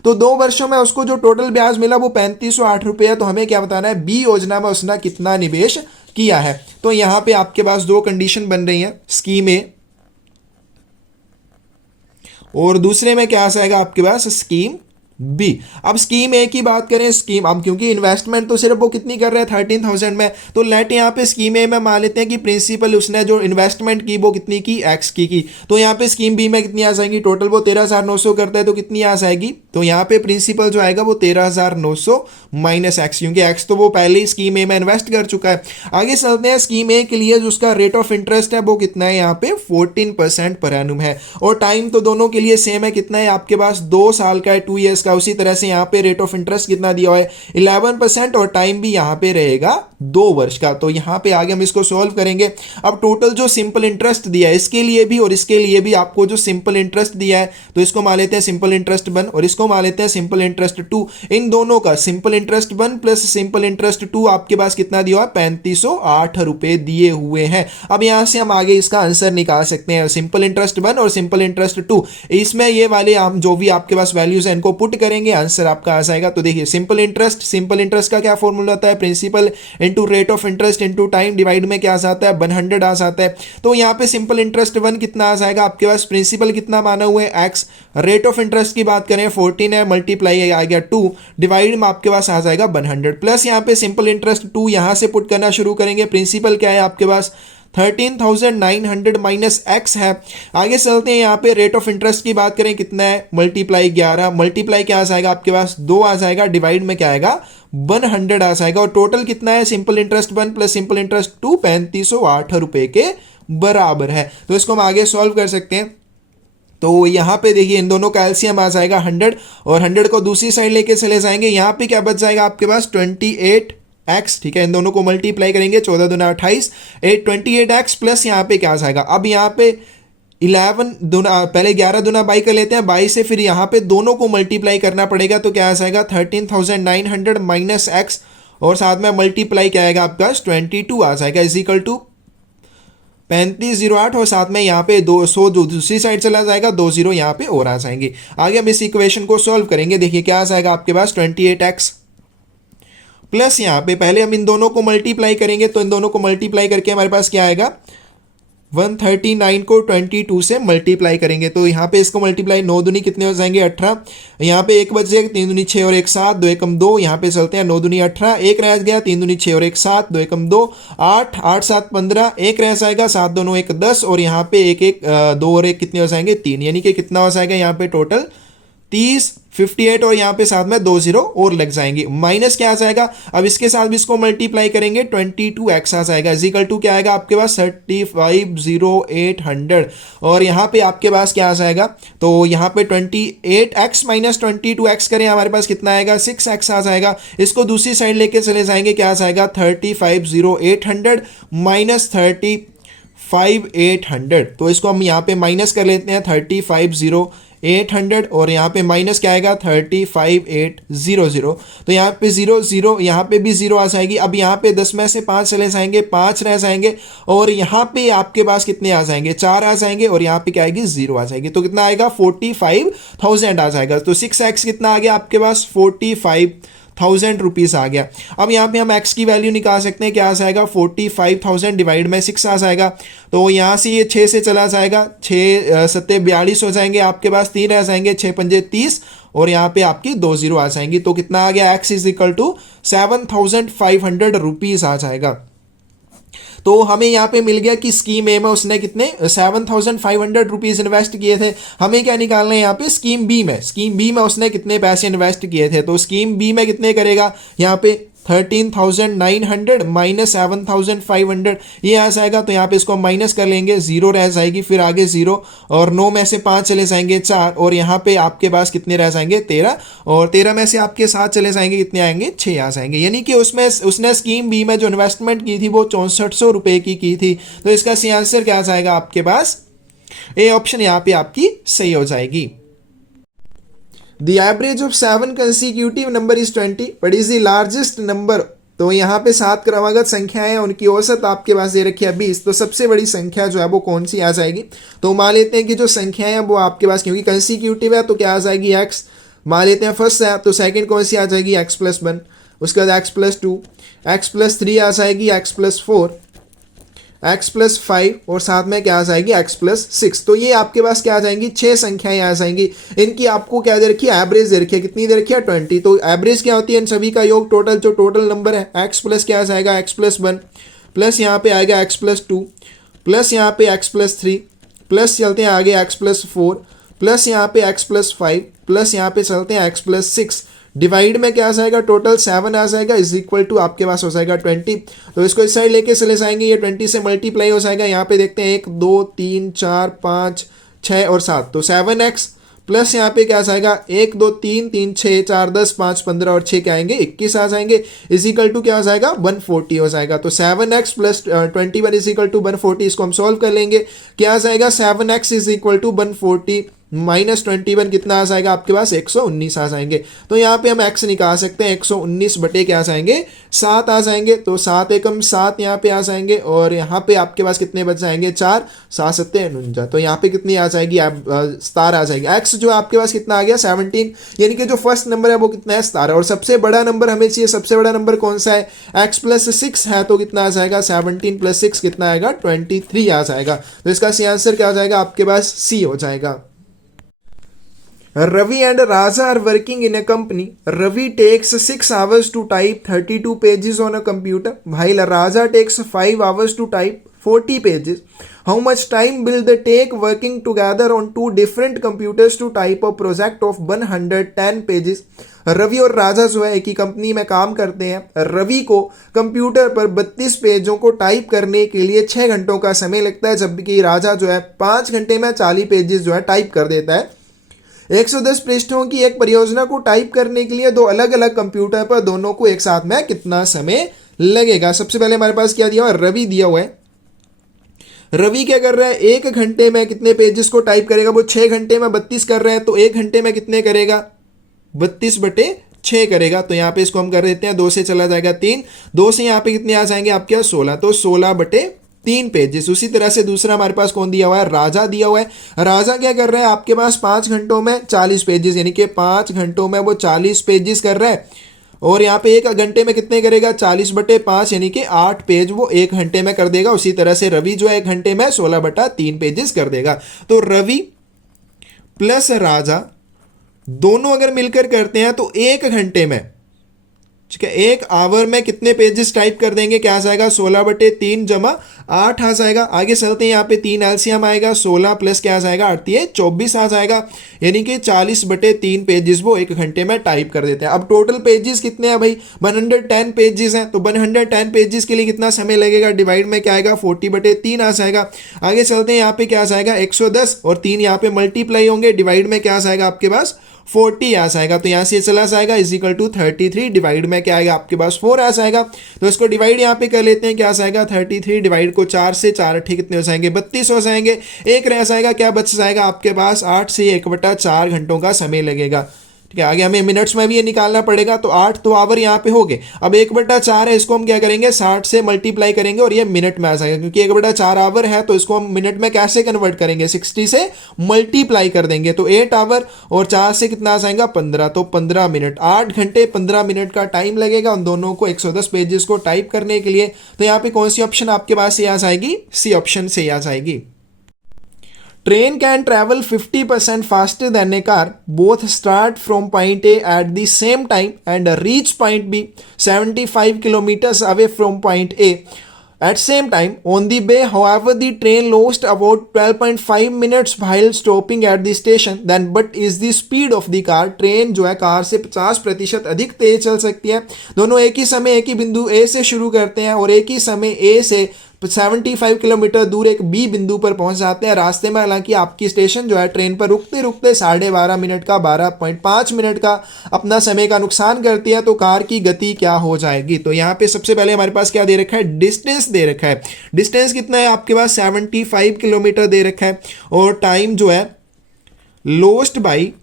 तो 2 वर्षों में उसको जो टोटल ब्याज मिला वो 3508 रुपये है। तो हमें क्या बताना है, बी योजना में उसने कितना निवेश किया है। तो यहां पे आपके पास 2 कंडीशन बन रही है, स्कीम ए और दूसरे में क्या आ जाएगा आपके पास, स्कीम बी। अब स्कीम ए की बात करें, स्कीम अब क्योंकि इन्वेस्टमेंट तो सिर्फ वो कितनी कर रहे हैं 13,000 में, तो लेट यहाँ पे स्कीम ए में मान लेते हैं कि प्रिंसिपल उसने जो इन्वेस्टमेंट की वो कितनी की, एक्स की। तो यहाँ पे स्कीम बी में कितनी आ जाएगी, टोटल वो 13,900 करता है तो कितनी आ जाएगी, तो यहाँ पे प्रिंसिपल जो आएगा वो 13,900 माइनस एक्स, क्योंकि एक्स तो वो पहले ही स्कीम ए में इन्वेस्ट कर चुका है। आगे चलते हैं, स्कीम ए के लिए जो उसका रेट ऑफ इंटरेस्ट है वो कितना है, यहाँ पे 14% पर एनुम है और टाइम तो दोनों के लिए सेम है, कितना है आपके पास, 2 साल का है, 2 ईयर्स का। उसी तरह से यहाँ पे रेट ऑफ इंटरेस्ट कितना दिया हुआ है, 11% और टाइम भी यहाँ पे रहेगा 2 वर्ष का। तो यहाँ पे आगे हम इसको सॉल्व करेंगे। अब टोटल जो सिंपल इंटरेस्ट दिया है इसके लिए भी और इसके लिए भी आपको जो सिंपल इंटरेस्ट दिया है, तो इसको मान लेते हैं सिंपल इंटरेस्ट 1 और इसको मान लेते हैं सिंपल इंटरेस्ट 2। इन दोनों का simple interest 1 plus simple interest 2 आपके पास कितना दिया हुआ है, 3508 रुपए दिए हुए हैं। अब यहां से हम आगे इसका आंसर निकाल सकते हैं, सिंपल इंटरेस्ट 1 और सिंपल इंटरेस्ट 2, इसमें ये वाले हम जो भी आपके पास वैल्यूज है इनको पुट करेंगे, आंसर आपका आ जाएगा। तो देखिए सिंपल इंटरेस्ट का क्या फॉर्मूला होता है, principal into rate of interest into time divide में क्या आ जाता है, 100 आ जाता है। तो यहाँ पे सिंपल इंटरेस्ट 1 कितना आ जाएगा आपके पास, प्रिंसिपल कितना माना हुआ है, एक्स, रेट ऑफ इंटरेस्ट की बात करें 14 है, मल्टीप्लाई आ गया 2 डिवाइड में आपके पास आ जाएगा 100 प्लस यहाँ पे सिंपल इंटरेस्ट 2 यहां से पुट करना शुरू करेंगे। प्रिंसिपल क्या है आपके पास, 13,900 माइनस एक्स है। आगे चलते हैं, यहाँ पे रेट ऑफ इंटरेस्ट की बात करें कितना है, मल्टीप्लाई 11, मल्टीप्लाई क्या आ जाएगा आपके पास, 2 आ जाएगा, डिवाइड में क्या आएगा 100 आ जाएगा और टोटल कितना है, simple interest 1 plus simple interest 2 3508 रुपए के बराबर है। तो इसको हम आगे सॉल्व कर सकते हैं। तो यहाँ पे देखिए इन दोनों का एलसीएम आ जाएगा 100 और 100 को दूसरी साइड लेके चले जाएंगे, यहाँ पे क्या बच जाएगा आपके पास 28x, ठीक है। इन दोनों को मल्टीप्लाई करेंगे, 14 दूना 28, 28x प्लस यहाँ पे क्या आ जाएगा, अब यहाँ पे 11 दूना, पहले 11 दूना 22 कर लेते हैं, 22 से फिर यहाँ पे दोनों को मल्टीप्लाई करना पड़ेगा, तो क्या आ जाएगा 13,900 माइनस एक्स और साथ में मल्टीप्लाई क्या आएगा आपका 22 आ जाएगा, इजिकल टू 3508 और साथ में यहाँ पे 200 दूसरी साइड चला जाएगा, 20 यहाँ पे और आ जाएंगे। आगे हम इस इक्वेशन को सॉल्व करेंगे। देखिए क्या आ जाएगा आपके पास 28x प्लस यहाँ पे पहले हम इन दोनों को मल्टीप्लाई करेंगे, तो इन दोनों को मल्टीप्लाई करके हमारे पास क्या आएगा, 139 को 22 से मल्टीप्लाई करेंगे, तो यहाँ पे इसको मल्टीप्लाई 9 दूनी कितने हो जाएंगे 18, यहाँ पे 1 बच जाएगा, 3 दूनी 6 और 1 7, 2 एकम 2, यहाँ पे चलते हैं 9 दूनी 18, 1 रह गया, 3 दूनी 6 और 1 7, 2 एकम 2 8, 8 7 15, 1 रह जाएगा, 7 दोनों 1 10 और यहाँ पे 1 1 2 और 1 कितने हो जाएंगे 3, यानी कि कितना हो जाएगा यहाँ पे टोटल 30 58 और यहाँ पे साथ में 2 0 और लग जाएंगे। माइनस क्या आ जाएगा, अब इसके साथ भी इसको मल्टीप्लाई करेंगे 22x आ जाएगा, इजिकल टू क्या आएगा आपके पास 350800 और यहाँ पे आपके पास क्या आ जाएगा, तो यहाँ पे 28x माइनस 22x करें, हमारे पास कितना आएगा 6x आ जाएगा। इसको दूसरी साइड लेके चले जाएंगे, क्या आ जाएगा 350800 माइनस 35,800, तो इसको हम यहाँ पे माइनस कर लेते हैं 35,800 और यहाँ पे माइनस क्या आएगा 35,800, तो यहाँ पे 0 0, यहाँ पे भी 0 आ जाएगी। अब यहाँ पे 10 में से 5 चले जाएंगे, 5 रह जाएंगे और यहाँ पे आपके पास कितने आ जाएंगे 4 आ जाएंगे और यहाँ पे क्या आएगी 0 आ जाएगी, तो कितना आएगा 45,000 आ जाएगा। तो 6x कितना आ गया आपके पास ₹40,000 आ गया। अब यहाँ पे हम x की वैल्यू निकाल सकते हैं, क्या आ जाएगा 45,000 डिवाइड में 6 आ जाएगा। तो यहाँ से ये 6 से चला जाएगा, 6 सत्ते 42 हो जाएंगे, आपके पास 3 रह जाएंगे, 6 पंजे 30 और यहाँ पे आपकी 2 जीरो आ जाएंगी। तो कितना आ गया x इज इक्वल टू ₹7,500 आ जाएगा। तो हमें यहाँ पे मिल गया कि स्कीम ए में उसने कितने ₹7,500 इन्वेस्ट किए थे। हमें क्या निकालना है यहाँ पे स्कीम बी में, स्कीम बी में उसने कितने पैसे इन्वेस्ट किए थे। तो स्कीम बी में कितने करेगा, यहाँ पे 13,900 माइनस 7,500 ये आ जाएगा। तो यहाँ पे इसको माइनस कर लेंगे, जीरो रह जाएगी, फिर आगे जीरो और 9 में से 5 चले जाएंगे 4 और यहाँ पे आपके पास कितने रह जाएंगे 13 और 13 में से आपके 7 चले जाएंगे, कितने आएंगे 6 आ जाएंगे। यानी कि उसमें उसने स्कीम बी में जो इन्वेस्टमेंट की थी वो ₹6400 की थी। तो इसका सही आंसर क्या आ जाएगा आपके पास, ए ऑप्शन यहाँ पे आपकी सही हो जाएगी। The average of 7 consecutive number is 20, but is the largest number। तो यहाँ पे 7 क्रमागत संख्याएं हैं, उनकी औसत आपके पास दे रखी है 20। तो सबसे बड़ी संख्या जो है वो कौन सी आ जाएगी। तो मान लेते हैं कि जो संख्याएं हैं वो आपके पास, क्योंकि कंसिक्यूटिव है तो क्या आ जाएगी x। मान लेते हैं फर्स्ट है तो सेकंड कौन सी आ जाएगी x+1, उसके बाद x+2, x+3 आ जाएगी, x+4, x+5 और साथ में क्या आ जाएगी x+6। तो ये आपके पास क्या आ जाएंगी 6 संख्याएं आ जाएंगी। इनकी आपको क्या दे रखी है, एवरेज दे रखी है, कितनी दे रखी है 20। तो एवरेज क्या होती है, इन सभी का योग टोटल, जो टोटल नंबर है x प्लस क्या आ जाएगा x+1 प्लस यहाँ पे आएगा x+2 प्लस यहाँ पे x+3 प्लस चलते हैं आगे x+4 प्लस यहाँ पे x+5 प्लस यहाँ पे चलते हैं x+6 डिवाइड में क्या आ जाएगा, टोटल 7 आ जाएगा, इज इक्वल टू आपके पास हो जाएगा 20। तो इसको इस साइड लेके चले जाएंगे, ये 20 से मल्टीप्लाई हो जाएगा। यहाँ पे देखते हैं 1 2 3 4 5 6 और 7, तो 7x प्लस यहाँ पे क्या आ जाएगा 1 2 3 3 6 4 10 5 15 और 6 क्या आएंगे 21 आ जाएंगे, इज इक्वल टू क्या हो जाएगा 140 हो जाएगा। तो 7x plus 21 is equal to 140, इसको हम सॉल्व कर लेंगे, क्या आ जाएगा 7x is equal to 140 minus 21 कितना आ जाएगा आपके पास 119 आ जाएंगे। तो यहाँ पे हम x निकाल सकते हैं, 119 बटे क्या आ जाएंगे 7 आ जाएंगे। तो 7 एकम 7 यहाँ पे आ जाएंगे और यहाँ पे आपके पास कितने बच जाएंगे 4 7 सत्ते 49। तो यहाँ पे कितनी आ जाएगी स्टार आ जाएगी। x जो आपके पास कितना आ गया 17, यानी कि जो फर्स्ट नंबर है वो कितना है स्टार। और सबसे बड़ा नंबर हमें चाहिए, सबसे बड़ा नंबर कौन सा है, x+6 है, तो कितना आ जाएगा 17 + 6 कितना आएगा 23 आ जाएगा। तो इसका सही आंसर क्या हो जाएगा आपके पास सी हो जाएगा। Ravi and Raja are working in a company. Ravi takes 6 hours to type 32 pages on a computer, while Raja takes 5 hours to type 40 pages. How much time will they take working together on 2 different computers to type a project of 110 pages? Ravi और राजा जो है एक ही company में काम करते हैं। रवि को computer पर 32 पेजों को टाइप करने के लिए 6 घंटों का समय लगता है, जबकि राजा जो है 5 घंटे में 40 पेजेस जो है टाइप कर देता है। 110 पृष्ठों की एक परियोजना को टाइप करने के लिए 2 अलग अलग कंप्यूटर पर दोनों को एक साथ में कितना समय लगेगा। सबसे पहले हमारे पास क्या दिया हुआ है, रवि दिया हुआ है। रवि क्या कर रहा है, 1 घंटे में कितने पेजेस को टाइप करेगा, वो 6 घंटे में 32 कर रहा है, तो 1 घंटे में कितने करेगा 32 बटे 6 करेगा। तो यहाँ पे इसको हम कर देते हैं, 2 से चला जाएगा 3, 2 से यहाँ पे कितने आ जाएंगे आपके 16, तो 16 बटे 3 पेजेस। उसी तरह से दूसरा हमारे पास कौन दिया हुआ है, राजा दिया हुआ है। राजा क्या कर रहा है, आपके पास 5 घंटों में 40 पेजेस, यानी कि 5 घंटों में वो 40 पेजेस कर रहा है। और यहाँ पे 1 घंटे में कितने करेगा 40 बटे 5, यानी कि 8 पेज वो 1 घंटे में कर देगा। उसी तरह से रवि जो है 1 घंटे में 16 बटा 3 पेजेस कर देगा। तो रवि प्लस राजा दोनों अगर मिलकर करते हैं तो 1 घंटे में, ठीक है, 1 आवर में कितने पेजेस टाइप कर देंगे, क्या आ जाएगा 16 बटे 3 जमा 8 आ जाएगा। आगे चलते हैं, यहाँ पे 3 एलसीएम आएगा, 16 प्लस क्या आ जाएगा 8 24 आ जाएगा, यानी कि 40 बटे 3 पेजेस वो 1 घंटे में टाइप कर देते हैं। अब टोटल पेजेस कितने हैं भाई, 110 पेजेस हैं, तो 110 पेजेस के लिए कितना समय लगेगा, डिवाइड में क्या आएगा 40 बटे 3 आ जाएगा। आगे चलते हैं, यहाँ पे क्या आ जाएगा 110 और 3 यहाँ पे मल्टीप्लाई होंगे, डिवाइड में क्या आ जाएगा आपके पास 40 आ जाएगा। तो यहाँ से चला जाएगा इज इक्वल टू 33, डिवाइड में क्या आएगा आपके पास 4 आ जाएगा। तो इसको डिवाइड यहाँ पे कर लेते हैं, क्या आ जाएगा 33 डिवाइड को 4 से, 4 ठीक कितने हो जाएंगे 32 हो जाएंगे। 1 रह जाएगा, क्या बच जाएगा आपके पास 8 से 1/4 घंटों का समय लगेगा। ठीक है। आगे हमें मिनट्स में भी ये निकालना पड़ेगा, तो 8 तो आवर यहाँ पे हो गए। अब 1/4 है, इसको हम क्या करेंगे 60 से मल्टीप्लाई करेंगे और ये मिनट में आ जाएगा, क्योंकि 1/4 आवर है तो इसको हम मिनट में कैसे कन्वर्ट करेंगे, 60 से मल्टीप्लाई कर देंगे, तो 8 आवर और 4 से कितना आ जाएगा 15, तो 15 मिनट, 8 घंटे 15 मिनट का टाइम लगेगा उन दोनों को 110 पेजेस को टाइप करने के लिए। तो यहाँ पे कौन सी ऑप्शन आपके पास ये आ जाएगी, सी ऑप्शन से आ जाएगी। Train can travel 50% faster than a car. Both start from point A at the same time and reach point B 75 kilometers away from point A at same time. On the way, however, the train lost about 12.5 minutes while stopping at the station. Then, but is the speed of the car? Train जो है car से 50% अधिक तेज चल सकती है। दोनों एक ही समय एक ही बिंदु ए से शुरू करते हैं और एक ही समय ए से 75 किलोमीटर दूर एक बी बिंदु पर पहुंच जाते हैं। रास्ते में हालांकि आपकी स्टेशन जो है ट्रेन पर रुकते रुकते 12.5 मिनट का 12.5 मिनट का अपना समय का नुकसान करती है, तो कार की गति क्या हो जाएगी। तो यहाँ पे सबसे पहले हमारे पास क्या दे रखा है, डिस्टेंस दे रखा है। डिस्टेंस कितना है आपके पास 75 किलोमीटर दे रखा है और टाइम जो है लॉस्ट बाई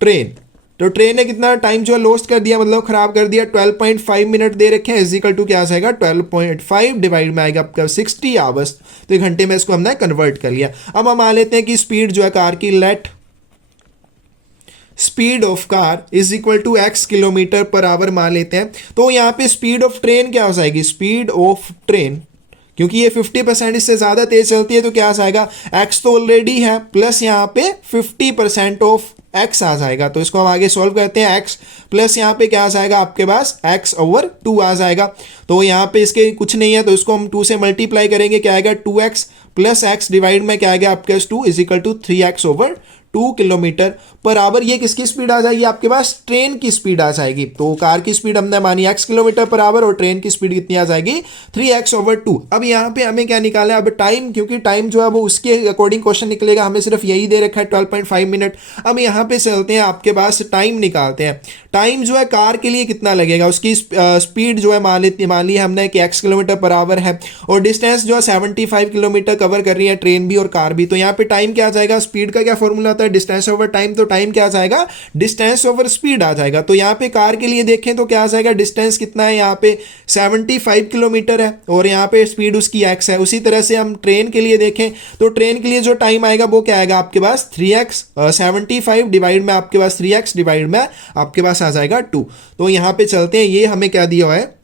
ट्रेन, तो ट्रेन ने कितना टाइम जो है लॉस्ट कर दिया, मतलब खराब कर दिया, 12.5 मिनट दे रखे हैं, इजिकल टू क्या आ जाएगा 12.5 डिवाइड में आएगा आपका 60 आवर्स, तो एक घंटे में इसको हमने कन्वर्ट कर लिया। अब हम मान लेते हैं कि स्पीड जो है कार की, let speed of car is equal to x kilometre per hour मान लेते हैं। तो यहाँ पे स्पीड ऑफ ट्रेन क्या हो जाएगी, स्पीड ऑफ ट्रेन, क्योंकि ये 50% इससे ज्यादा तेज चलती है तो क्या आ जाएगा, x तो ऑलरेडी है प्लस यहाँ पे 50% ऑफ x आ जाएगा। तो इसको हम आगे सॉल्व करते हैं, x प्लस यहाँ पे क्या आ जाएगा आपके पास x/2 आ जाएगा। तो यहाँ पे इसके कुछ नहीं है तो इसको हम 2 से मल्टीप्लाई करेंगे, क्या आएगा 2x प्लस x डिवाइड में क्या आएगा आपके पास 2 is equal to 3x/2 kilometre per hour. ये किसकी स्पीड आ जाएगी आपके पास, ट्रेन की स्पीड आ जाएगी। तो कार की स्पीड हमने मानी x किलोमीटर पर आवर और ट्रेन की स्पीड कितनी आ जाएगी 3x/2। अब यहाँ पे हमें क्या निकालना है, अब टाइम, क्योंकि टाइम जो है वो उसके अकॉर्डिंग क्वेश्चन निकलेगा, हमें सिर्फ यही दे रखा है 12.5 मिनट। अब यहाँ पे चलते हैं, आपके पास टाइम निकालते हैं। टाइम जो है कार के लिए कितना लगेगा, उसकी स्पीड जो है मान ली हमने कि x किलोमीटर पर आवर है और डिस्टेंस जो है 75 किलोमीटर कवर कर रही है ट्रेन भी और कार भी। तो यहाँ पे टाइम क्या आ जाएगा, स्पीड का क्या फॉर्मूला होता है, डिस्टेंस ओवर टाइम, तो टाइम क्या आ जाएगा डिस्टेंस ओवर स्पीड आ जाएगा। तो यहाँ पे कार के लिए देखें तो क्या आ जाएगा, डिस्टेंस कितना है यहाँ पे 75 किलोमीटर है और यहाँ पे स्पीड उसकी x है। उसी तरह से हम ट्रेन के लिए देखें तो ट्रेन के लिए जो टाइम आएगा वो क्या आएगा आपके पास 3x 75 डिवाइड में आपके पास 3x डिवाइड में आपके पास आ जाएगा 2। तो यहाँ पे चलते हैं, ये हमें क्या दिया हुआ है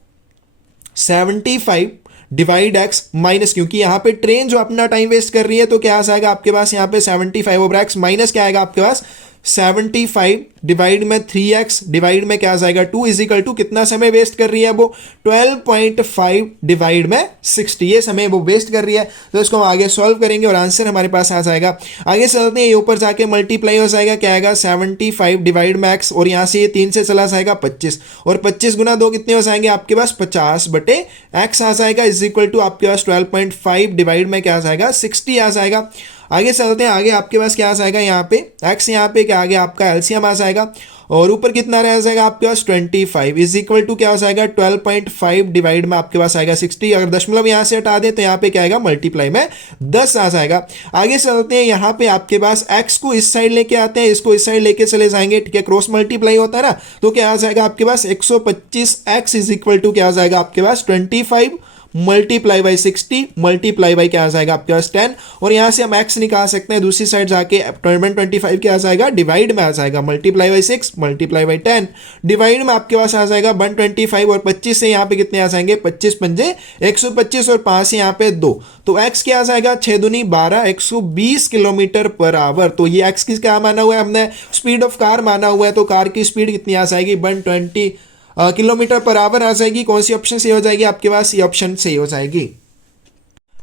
75 डिवाइड x माइनस, क्योंकि यहाँ पे ट्रेन जो अपना टाइम वेस्ट कर रही है तो क्या आ जाएगा आपके पास यहाँ पे 75 ओवर x माइनस क्या आएगा आपके पास 75 डिवाइड में 3x डिवाइड में क्या आ जाएगा 2 इज इक्वल टू कितना समय वेस्ट कर रही है वो 12.5 डिवाइड में 60, ये समय वो वेस्ट कर रही है। तो इसको हम आगे सॉल्व करेंगे और आंसर हमारे पास आ जाएगा। आगे चलते हैं, ये ऊपर जाके मल्टीप्लाई हो जाएगा, क्या आएगा 75 डिवाइड में x और यहाँ से ये 3 से चला जाएगा 25 और 25 गुना 2 कितने हो जाएंगे आपके पास 50/x आ जाएगा इज इक्वल टू आपके पास 12.5 डिवाइड में क्या आ जाएगा 60 आ जाएगा। आगे चलते हैं, आगे आपके पास क्या आ जाएगा यहाँ पे x, यहाँ पे क्या आ गया आपका एलसीएम आ जाएगा और ऊपर कितना रह जाएगा आपके पास 25 इज इक्वल टू क्या हो जाएगा 12.5 डिवाइड में आपके पास आएगा 60। अगर दशमलव यहाँ से हटा दे तो यहाँ पे क्या आएगा मल्टीप्लाई में 10 आ जाएगा। आगे चलते हैं, यहाँ पे आपके पास x को इस साइड लेके आते हैं, इसको इस साइड लेके चले जाएंगे, ठीक है, क्रॉस मल्टीप्लाई होता है ना, तो क्या आ जाएगा आपके पास 125x इज इक्वल टू क्या आ जाएगा आपके पास 25 मल्टीप्लाई बाई 60 मल्टीप्लाई बाई क्या आ जाएगा आपके पास 10 और यहां से हम x निकाल सकते हैं, दूसरी साइड जाके 25 क्या आ जाएगा डिवाइड में आ जाएगा multiply by 6 multiply by 10 divide में आपके पास आ जाएगा 125 और 25 से यहाँ पे कितने आ जाएंगे 25 पंजे 125 और 5 से यहाँ पे 2, तो x क्या आ जाएगा 6 दूनी 12 120 किलोमीटर पर आवर। तो ये x की क्या माना हुआ है हमने, स्पीड ऑफ कार माना हुआ है, तो कार की स्पीड कितनी आ जाएगी 120 किलोमीटर पर आवर आ जाएगी। कौन सी ऑप्शन सही हो जाएगी आपके पास, ये ऑप्शन सही हो जाएगी।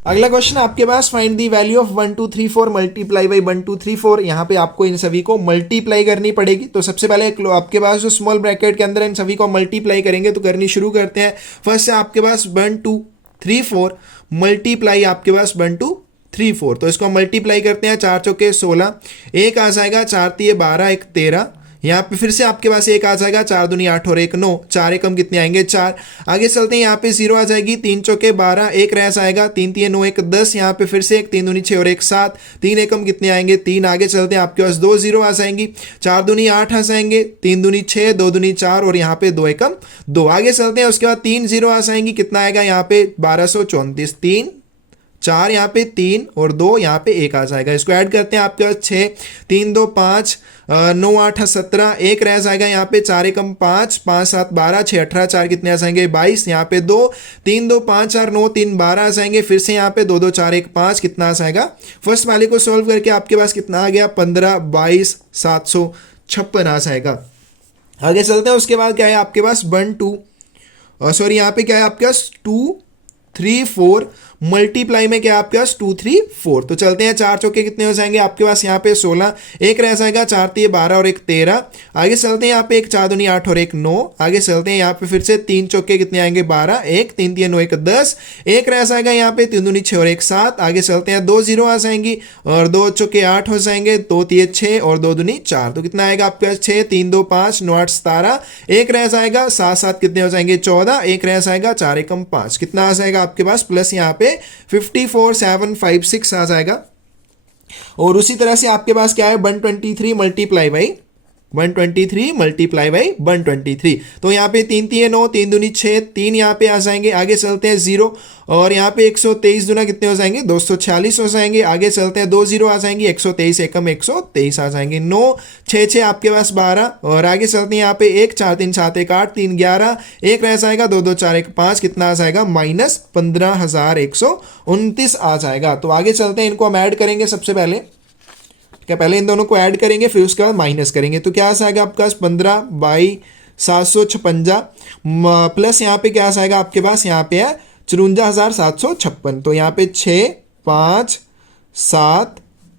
अगला क्वेश्चन आपके पास, find the value of 1 2 3 4 multiply by 1 2 3 4। यहाँ पे आपको इन सभी को मल्टीप्लाई करनी पड़ेगी। तो सबसे पहले आपके पास जो स्मॉल ब्रैकेट के अंदर इन सभी को मल्टीप्लाई करेंगे तो करनी शुरू करते हैं। फर्स्ट है आपके पास 1 2 3 4 मल्टीप्लाई आपके पास 1 2 3 4, तो इसको मल्टीप्लाई करते हैं, 4 चौके 16, एक आ जाएगा 4 तिये 12 1 13, यहाँ पे फिर से आपके पास एक आ जाएगा, 4 दूनी 8 और 1 9, 4 एकम कितने आएंगे 4। आगे चलते हैं, यहाँ पे 0 आ जाएगी, 3 चौके 12, एक रह जाएगा, 3 3 9 1 10, यहाँ पे फिर से एक 3 दूनी 6 और 1 7, 3 एकम कितने आएंगे 3। आगे चलते हैं, आपके पास 2 0 आ जाएंगी, 4 दूनी 8 आ जाएंगे, 3 दूनी 6, 2 दूनी 4 और यहाँ पे 2 एकम 2। आगे चलते हैं, उसके बाद 3 0 आ जाएंगी, कितना आएगा यहाँ पे 1234, 3 4 यहाँ पे 3 और 2 यहाँ पे 1 आ जाएगा। इसको ऐड करते हैं, आपके पास 6 3 2 5 9 8 17, एक रह जाएगा यहाँ पे, 4 एकम 5 5 7 12 6 18, 4 कितने आ जाएंगे 22, यहाँ पे 2 3 2 5 4 9 3 12 आ जाएंगे। फिर से यहाँ पे 2 2 4 1 5, कितना आ जाएगा, फर्स्ट वाले को सोल्व करके आपके पास कितना आ गया 15 22 756 आ जाएगा। आगे चलते हैं, उसके बाद क्या है आपके पास 1 2 सॉरी यहाँ पे क्या है आपके पास 2 3 4, मल्टीप्लाई में क्या है आपके पास 2 3 4। तो चलते हैं, 4 चौके कितने हो जाएंगे आपके पास यहाँ पे 16, एक रह जाएगा, 4 3 12 और 1 13। आगे चलते हैं, यहाँ पे एक 4 दूनी 8 और 1 9। आगे चलते हैं, यहाँ पे फिर से 3 चौके कितने आएंगे 12, 1 3 3 9 1 10, एक रह जाएगा यहाँ पे, 3 दूनी 6 और 1 7। आगे चलते हैं, 2 0 आ जाएंगी और 2 चौके 8 हो जाएंगे, 2 3 6 और 2 दूनी 4। तो कितना आएगा आपके पास 6 3 2 5 9 8 17, एक रह जाएगा, 7 7 कितने हो जाएंगे 14, एक रह जाएगा, 4 एकम 5, कितना आ जाएगा आपके पास प्लस यहाँ पे 54 7 5 6 आ जाएगा। और उसी तरह से आपके पास क्या है 123 मल्टीप्लाई बाई 123 मल्टीप्लाई बाई 123। तो यहाँ पे 3 3 9, 3 दूनी 6, 3 यहाँ पे आ जाएंगे। आगे चलते हैं 0 और यहाँ पे 123 दूना कितने हो जाएंगे 246 हो जाएंगे। आगे चलते हैं 2 0 आ जाएंगे, 123 एकम 123 आ जाएंगे। 9 6 6 आपके पास 12 और आगे चलते हैं यहाँ पे 1 4 3 7 1 8 3 11, एक रह जाएगा, 2 2 4 1 5, कितना आ जाएगा माइनस 15,129 आ जाएगा। तो आगे चलते हैं, इनको हम ऐड करेंगे सबसे पहले, क्या पहले इन दोनों को ऐड करेंगे फिर उसके बाद माइनस करेंगे। तो क्या आ जाएगा आपके पास 15 बाई 756 प्लस यहाँ पे क्या आ जाएगा आपके पास, यहाँ पे है 54,756। तो यहाँ पे 6 5 7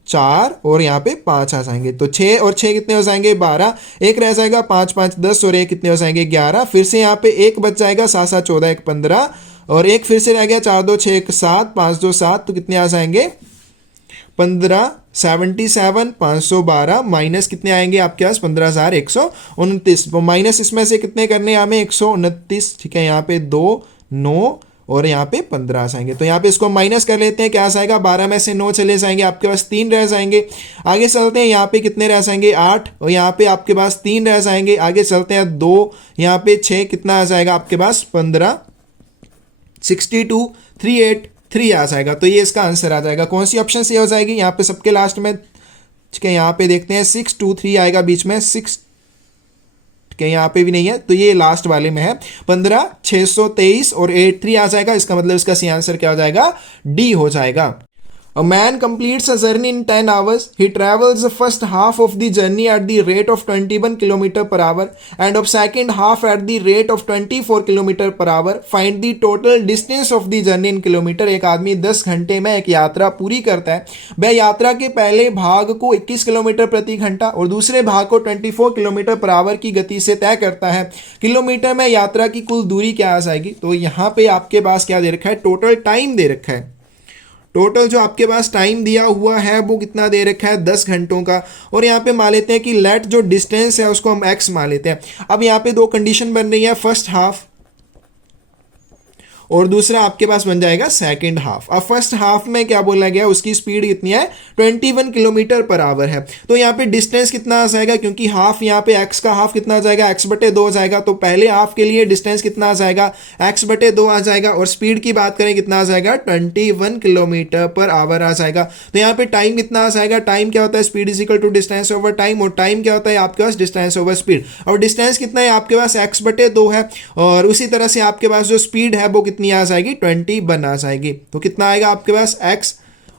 4 और यहाँ पे 5 आ जाएंगे। तो 6 और 6 कितने हो जाएंगे 12, एक रह जाएगा, 5 5 10 और एक कितने हो जाएंगे 11। फिर से यहाँ पे एक बच जाएगा, 7 7 14 1 15 और एक फिर से रह गया, 4 2 6 1 7 5 2 7। तो कितने आ जाएंगे 15 77 512 माइनस कितने आएंगे आपके पास 15,129। तो माइनस इसमें से कितने करने हैं हमें 129, ठीक है। यहाँ पे 2 9 और यहाँ पे 15 आ जाएंगे। तो यहाँ पे इसको माइनस कर लेते हैं, क्या आ जाएगा 12 में से 9 चले जाएंगे, आपके पास 3 रह जाएंगे। आगे चलते हैं, यहाँ पे कितने रह जाएंगे 8 और यहाँ पे आपके पास 3 रह जाएंगे। आगे चलते हैं 2, यहाँ पे 6, कितना आ जाएगा आपके पास 15 62 383 आ जाएगा। तो ये इसका आंसर आ जाएगा। कौन सी ऑप्शन से हो जाएगी यहाँ पे सबके लास्ट में, ठीक है। यहाँ पे देखते हैं 6 2 3 आएगा बीच में 6, ठीक है। यहाँ पे भी नहीं है, तो ये लास्ट वाले में है 15 623 और 83 आ जाएगा। इसका मतलब इसका सी आंसर क्या हो जाएगा डी हो जाएगा। A man completes a journey in 10 hours. He travels the first half of the journey at the rate of 21 km per hour and of second half at the rate of 24 km per hour. Find the total distance of the journey in kilometer. एक आदमी 10 घंटे में एक यात्रा पूरी करता है। वह यात्रा के पहले भाग को 21 किलोमीटर प्रति घंटा और दूसरे भाग को 24 किलोमीटर पर आवर की गति से तय करता है। किलोमीटर में यात्रा की कुल दूरी क्या आ जाएगी। तो यहाँ पे आपके पास क्या दे रखा है, टोटल टाइम दे रखा है। टोटल जो आपके पास टाइम दिया हुआ है वो कितना दे रखा है 10 घंटों का। और यहाँ पे मान लेते हैं कि लेट जो डिस्टेंस है उसको हम x मान लेते हैं। अब यहाँ पे दो कंडीशन बन रही है, फर्स्ट हाफ और दूसरा आपके पास बन जाएगा सेकंड हाफ। अब फर्स्ट हाफ में क्या बोला गया, उसकी स्पीड कितनी है 21 किलोमीटर पर आवर है। तो यहाँ पे डिस्टेंस कितना आ जाएगा, क्योंकि हाफ यहाँ पे x का हाफ कितना आ जाएगा x/2 आ जाएगा। तो पहले हाफ के लिए डिस्टेंस कितना आ जाएगा x/2 आ जाएगा और स्पीड की बात करें कितना आ जाएगा 21 किलोमीटर पर आवर आ जाएगा। तो यहाँ पे टाइम कितना आ जाएगा, टाइम क्या होता है speed is equal to distance over time और टाइम क्या होता है आपके पास डिस्टेंस ओवर स्पीड। और डिस्टेंस कितना है आपके पास x/2 है और उसी तरह से आपके पास जो स्पीड है वो कितनी आ जाएगी 21 आ जाएगी। तो कितना आएगा आपके पास x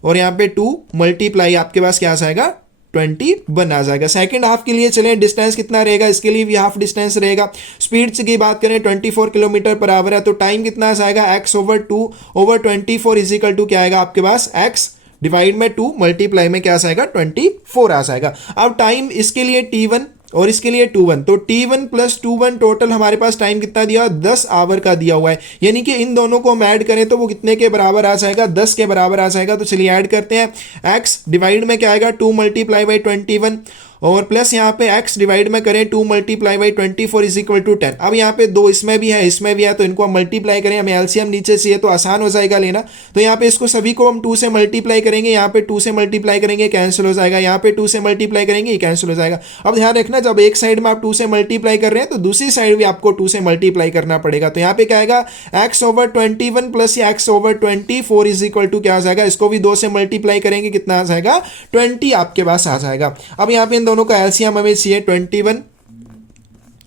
और यहाँ पे 2 मल्टीप्लाई आपके पास क्या आ जाएगा 21 आ जाएगा। सेकंड हाफ के लिए चलें, डिस्टेंस कितना रहेगा, इसके लिए भी हाफ डिस्टेंस रहेगा। स्पीड की बात करें 24 किलोमीटर पर आवर है, तो टाइम कितना आ जाएगा x/2/24 इज इक्वल टू क्या आएगा आपके पास x डिवाइड में 2 मल्टीप्लाई में क्या आ जाएगा 24 आ जाएगा। अब टाइम इसके लिए t1 और इसके लिए 2:1, तो t1 प्लस 2:1 टोटल हमारे पास टाइम कितना दिया 10 आवर का दिया हुआ है। यानी कि इन दोनों को हम ऐड करें तो वो कितने के बराबर आ जाएगा 10 के बराबर आ जाएगा। तो चलिए ऐड करते हैं, x डिवाइड में क्या आएगा 2 मल्टीप्लाई बाई 21 और प्लस यहाँ पे x डिवाइड में करें 2 multiply by 24 is equal to 10। अब यहाँ पे 2 इसमें भी है इसमें भी है, तो इनको हम मल्टीप्लाई करें, हमें एलसीएम नीचे चाहिए तो आसान हो जाएगा लेना। तो यहाँ पे इसको सभी को हम 2 से मल्टीप्लाई करेंगे, यहाँ पे 2 से मल्टीप्लाई करेंगे कैंसिल हो जाएगा, यहाँ पे 2 से मल्टीप्लाई करेंगे कैंसिल हो जाएगा। अब ध्यान रखना जब एक साइड में आप 2 से मल्टीप्लाई कर रहे हैं तो दूसरी साइड भी आपको 2 से मल्टीप्लाई करना पड़ेगा। तो यहाँ पे क्या आएगा x/21 plus x/24 is equal to क्या आ जाएगा, इसको भी 2 से मल्टीप्लाई करेंगे कितना आ जाएगा 20 आपके पास आ जाएगा। अब यहाँ पे इन दोनों का एलसीएम हमें चाहिए 21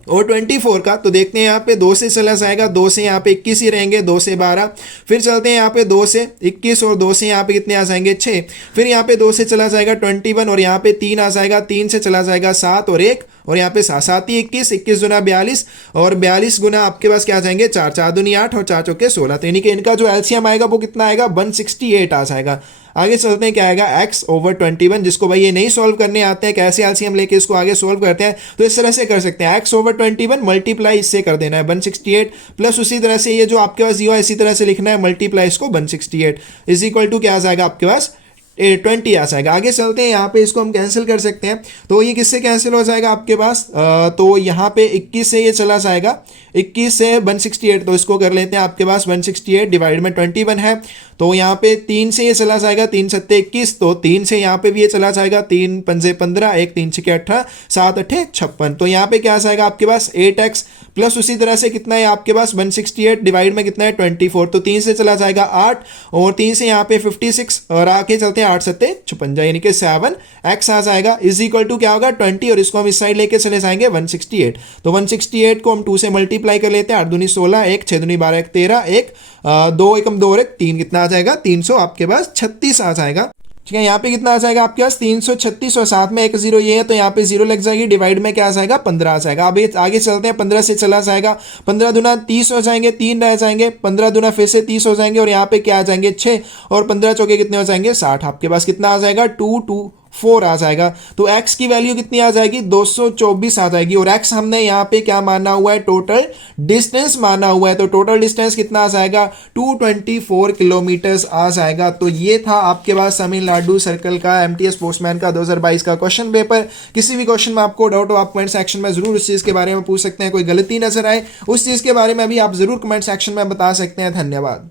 और 24 का, तो देखते हैं यहाँ पे 2 से चला जाएगा, 2 से यहाँ पे 21 ही रहेंगे, 2 से 12, फिर चलते हैं यहाँ पे 2 से 21 और 2 से यहाँ पे कितने आ जाएंगे 6, फिर यहाँ पे 2 से चला जाएगा 21 और यहाँ पे 3 आ जाएगा, 3 से चला जाएगा 7 और 1 और यहाँ पे 7 ही 21, 21 गुना 42 और 42 गुना आपके पास क्या आ जाएंगे 4, 4 दूनी 8 और 4 चौके 16, तो यानी कि इनका जो एलसीएम आएगा वो कितना आएगा 168 आ जाएगा। आगे चलते हैं क्या आएगा x/21, जिसको भाई ये नहीं सॉल्व करने आते हैं कैसे एलसीएम लेके इसको आगे सॉल्व करते हैं, तो इस तरह से कर सकते हैं x/21 मल्टीप्लाई इससे कर देना है 168 प्लस उसी तरह से ये जो आपके पास ये इसी तरह से लिखना है मल्टीप्लाई इसको 168 इज इक्वल टू क्या आ जाएगा आपके पास 20 आ जाएगा। आगे चलते हैं, यहाँ पे इसको हम कैंसिल कर सकते हैं, तो ये किससे कैंसिल हो जाएगा आपके पास, तो यहाँ पे 21 से ये चला जाएगा 21 से 168, तो इसको कर लेते हैं आपके पास 168 डिवाइड में 21 है, तो यहाँ पे 3 से ये चला जाएगा 3 सत्ते 21, तो 3 से यहाँ पे भी ये चला जाएगा 3 पंजे 15, 1 3 6 18, 7 8 56, तो यहाँ पे क्या आ जाएगा आपके पास 8x प्लस उसी तरह से कितना है आपके पास 168 डिवाइड में कितना है 24, तो 3 से चला जाएगा 8 और 3 से यहाँ पे 56 और आगे चलते हैं 8 सत्ते 56 यानी कि 7x आ जाएगा इज इक्वल टू क्या होगा 20 और इसको हम इस साइड लेके चले जाएंगे 168, तो 168 को हम 2 से मल्टीप्लाई कर लेते हैं 8 दूनी 16, 1 6 दूनी 12, 1 13, 1 2 एकम 2 और 1 3 कितना आ जाएगा 300 आपके पास 36 आ जाएगा। ठीक है, यहाँ पे कितना आ जाएगा आपके पास 336 और साथ में एक जीरो ये है तो यहाँ पे जीरो लग जाएगी, डिवाइड में क्या आ जाएगा 15 आ जाएगा। अब आगे चलते हैं, 15 से चला जाएगा, 15 दूना 30 हो जाएंगे, 3 रह जाएंगे, 15 दूना फिर से 30 हो जाएंगे और यहाँ पे क्या आ जाएंगे 6 और 15 चौके कितने हो जाएंगे 60, आपके पास कितना आ जाएगा 224 आ जाएगा। तो x की वैल्यू कितनी आ जाएगी 224 आ जाएगी और x हमने यहाँ पे क्या माना हुआ है टोटल डिस्टेंस माना हुआ है, तो टोटल डिस्टेंस कितना आ जाएगा 224 किलोमीटर आ जाएगा। तो ये था आपके पास तमिलनाडु सर्कल का एमटीएस पोस्टमैन का 2022 का क्वेश्चन पेपर। किसी भी क्वेश्चन में आपको डाउट हो आप कमेंट सेक्शन में जरूर उस चीज के बारे में पूछ सकते हैं, कोई गलती नजर आए उस चीज के बारे में भी आप जरूर कमेंट सेक्शन में बता सकते हैं। धन्यवाद।